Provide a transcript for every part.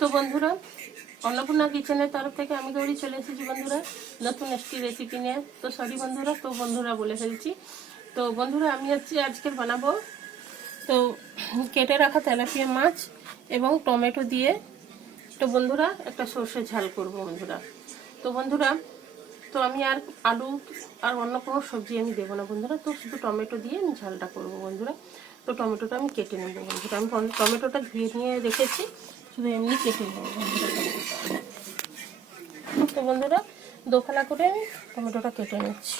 তো বন্ধুরা, অন্নপূর্ণা কিচেনের তরফ থেকে আমি গৌরী চলে এসেছি বন্ধুরা নতুন একটি রেসিপি নিয়ে। তো সরি বন্ধুরা, তো বন্ধুরা বলে ফেলছি। তো বন্ধুরা, আমি আজকের বানাবো তো কেটে রাখা তেলাপিয়া মাছ এবং টমেটো দিয়ে তো বন্ধুরা একটা সর্ষে ঝাল করব বন্ধুরা। তো বন্ধুরা, তো আমি আর আলু আর অন্য কোনো সবজি আমি দেবো না বন্ধুরা, তো শুধু টমেটো দিয়ে আমি ঝালটা করব বন্ধুরা। তো টমেটোটা আমি কেটে নেব বন্ধুরা। আমি টমেটোটা ধুয়ে নিয়ে রেখেছি, শুধু এমনি কেটে নেব বন্ধুরা। তো বন্ধুরা, দোফালা করে আমি টমেটোটা কেটে নিচ্ছি।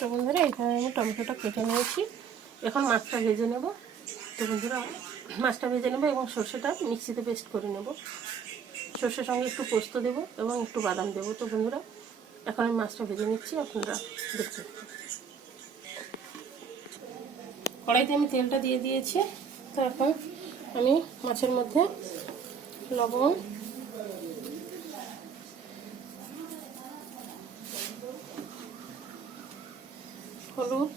তো বন্ধুরা, এখানে আমি টমেটোটা কেটে নিয়েছি, এখন মাছটা ভেজে নেব। তো বন্ধুরা, মাছটা ভেজে নেব এবং সর্ষেটা মিক্সিতে পেস্ট করে নেব। সর্ষের সঙ্গে একটু পোস্ত দেব এবং একটু বাদাম দেবো। তো বন্ধুরা, এখন আমি মাছটা ভেজে নিচ্ছি, আপনারা দেখতে। কড়াইতে আমি তেলটা দিয়ে দিয়েছি। তো এখন আমি মাছের মধ্যে লবণ, হলুদ,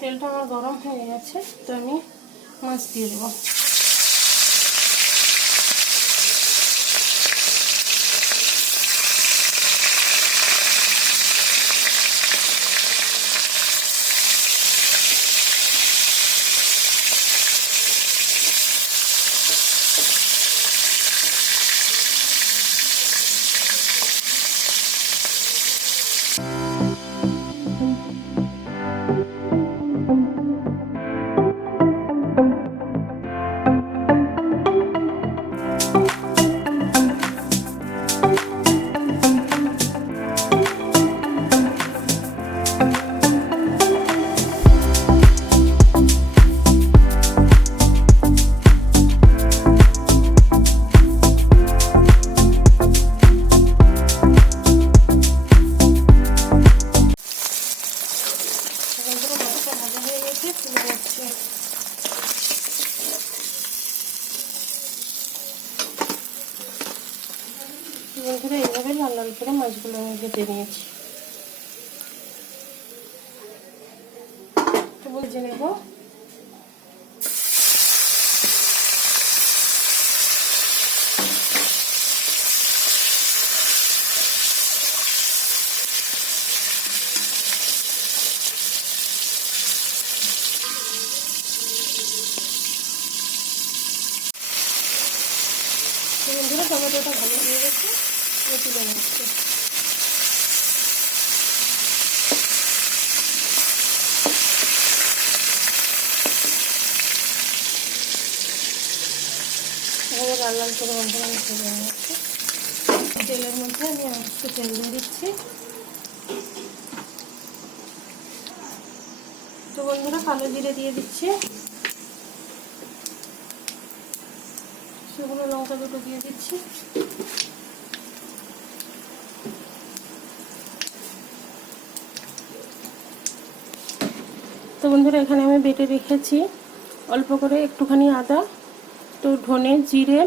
তেলটা আমার গরম হয়ে গেছে। তো আমি মাছ দিয়ে দেবো। বন্ধুরা, এইভাবে লাল লাল করে মাছগুলো আমি ভেজে নিয়েছি। তো ভেজে নেব। বন্ধুরা, টমেটোটা ভালো হয়ে গেছে, তুলে নিচ্ছে। লাল লাল করে বন্ধুরা আমি তুলে নিচ্ছি। তেলের মধ্যে আমি একটু তেল দিয়ে দিচ্ছি। তো বন্ধুরা, কালো জিরে দিয়ে দিচ্ছি, শুকনো লঙ্কা দুটো দিয়ে দিচ্ছি। তো বন্ধুরা, এখানে আমি বেটে রেখেছি অল্প করে একটুখানি আদা, তো ধনে, জিরে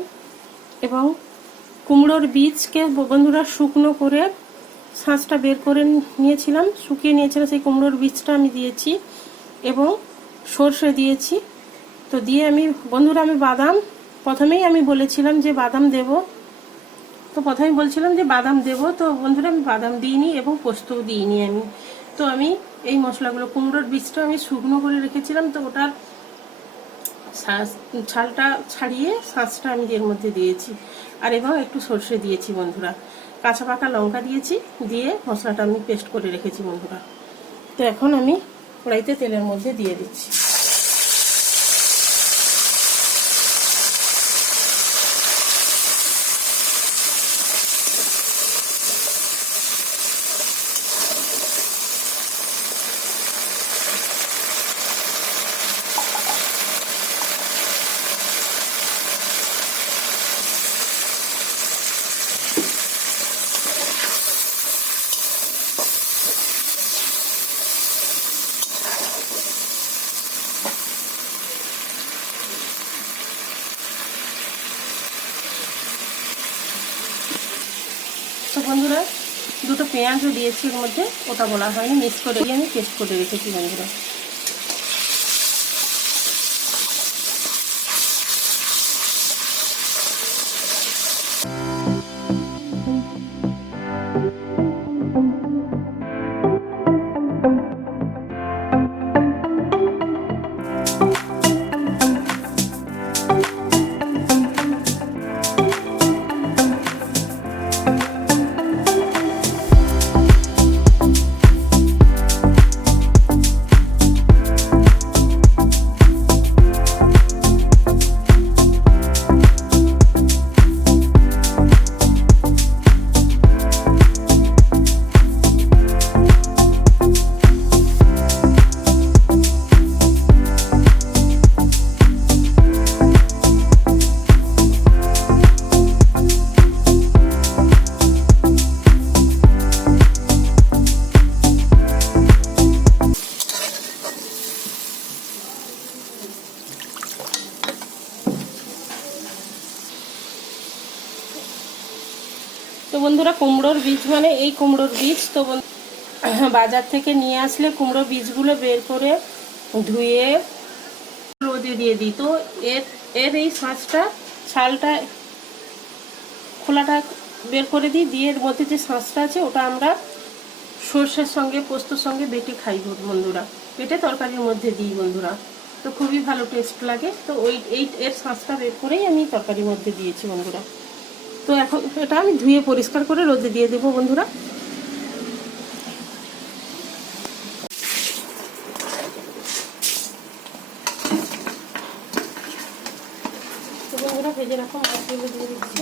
এবং কুমড়োর বীজকে বন্ধুরা শুকনো করে শাঁসটা বের করে নিয়েছিলাম, শুকিয়ে নিয়েছিলাম, সেই কুমড়োর বীজটা আমি দিয়েছি এবং সর্ষে দিয়েছি। তো দিয়ে আমি বন্ধুরা, আমি বাদাম প্রথমেই আমি বলেছিলাম যে বাদাম দেব, তো প্রথমেই বলছিলাম যে বাদাম দেব। তো বন্ধুরা, আমি বাদাম দিইনি এবং পোস্তও দিইনি আমি। তো আমি এই মশলাগুলো, কুমড়োর বীজটা আমি শুকনো করে রেখেছিলাম, তো ওটার ছালটা ছাড়িয়ে শাঁসটা আমি এর মধ্যে দিয়েছি, আর এবং একটু সর্ষে দিয়েছি বন্ধুরা, কাঁচা পাকা লঙ্কা দিয়েছি, দিয়ে মশলাটা আমি পেস্ট করে রেখেছি বন্ধুরা। তো এখন আমি কড়াইতে তেলের মধ্যে দিয়ে দিচ্ছি। তো বন্ধুরা দুটো পেঁয়াজও দিয়েছি এর মধ্যে, ওটা বলা হয়নি, মিক্স করে দিয়ে আমি পেস্ট করে রেখেছি বন্ধুরা। তো বন্ধুরা কুমড়োর বীজ মানে এই কুমড়োর বীজ, তো বাজার থেকে নিয়ে আসলে কুমড়ো বীজগুলো বের করে ধুয়ে রোদে দিয়ে দিই। তো এর এই শাঁসটা, ছালটা, খোলাটা বের করে দিই, দিয়ে এর মধ্যে যে শাঁসটা আছে ওটা আমরা সর্ষের সঙ্গে পোস্তর সঙ্গে বেটে খাই বন্ধুরা, বেটে তরকারির মধ্যে দিই বন্ধুরা, তো খুবই ভালো টেস্ট লাগে। তো এর শাঁসটা বের করেই আমি তরকারির মধ্যে দিয়েছি বন্ধুরা। তো এখন এটা আমি ধুয়ে পরিষ্কার করে রোদে দিয়ে দেবো বন্ধুরা। তো বন্ধুরা ভেজে রাখো মাছগুলো দিয়ে দিচ্ছি।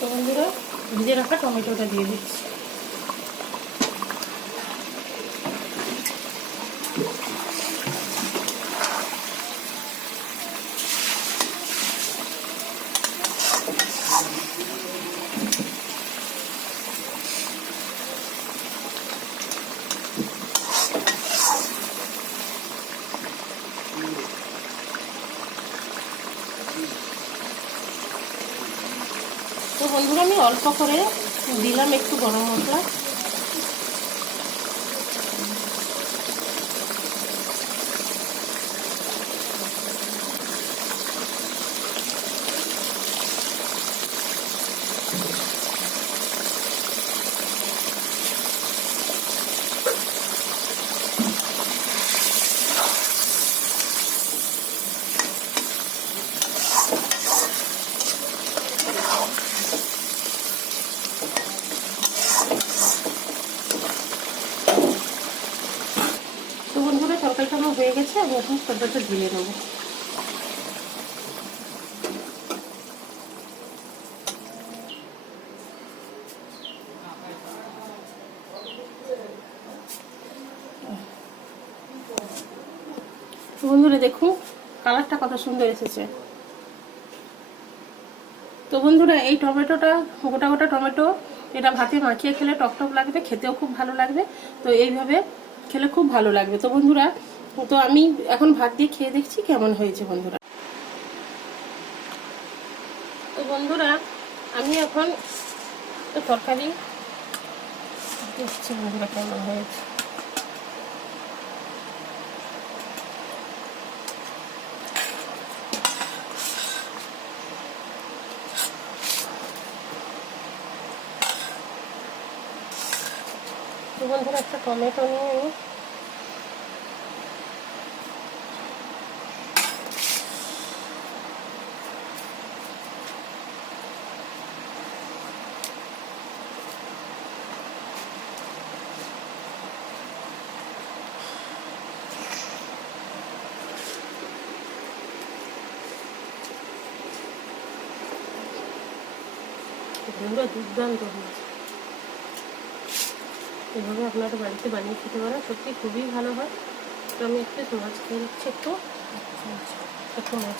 তো বন্ধুরা ভিজে রাখা টমেটোটা দিয়ে দিচ্ছি। তো বন্ধুরা আমি অল্প করে দিলাম একটু গরম মশলা, তরকারিটা আমার হয়ে গেছে, আমি এখন তরকারিটা ঢেলে নেবো। বন্ধুরা দেখুন কালারটা কত সুন্দর এসেছে। তো বন্ধুরা এই টমেটোটা, গোটা গোটা টমেটো, এটা ভাতে মাখিয়ে খেলে টক টক লাগবে, খেতেও খুব ভালো লাগবে। তো এইভাবে খেলে খুব ভালো লাগবে। তো বন্ধুরা তো আমি এখন ভাত দিয়ে খেয়ে দেখছি কেমন হয়েছে বন্ধুরা। তো বন্ধুরা আমি এখন তরকারি দেখছি বন্ধুরা কেমন হয়েছে। তো বন্ধুরা একটা টমেটো নিয়ে আমি বন্ধুরা দুর্দান্ত হয়েছে। এভাবে আপনারা বাড়িতে বানিয়ে খেতে পারেন, সত্যি খুবই ভালো হয়। তো আমি একটু মাছ খেয়ে নিচ্ছি, একটু মাছ।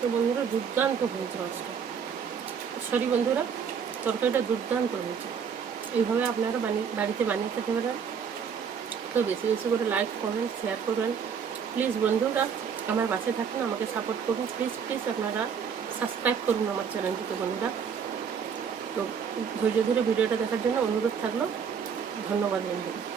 তো বন্ধুরা দুর্দান্ত হয়েছে মাছটা, সরি বন্ধুরা তরকারিটা দুর্দান্ত হয়েছে। এইভাবে আপনারা বাড়িতে বানিয়ে খেতে পারেন। তো বেশি বেশি করে লাইক কমেন্ট শেয়ার করবেন প্লিজ বন্ধুরা। আমার পাশে থাকুন, আমাকে সাপোর্ট করুন প্লিজ প্লিজ। আপনারা সাবস্ক্রাইব করুন আমার চ্যানেলটিকে বন্ধুরা। তো ধৈর্য ধরে ভিডিওটা দেখার জন্য অনুরোধ থাকলো। ধন্যবাদ বন্ধুরা।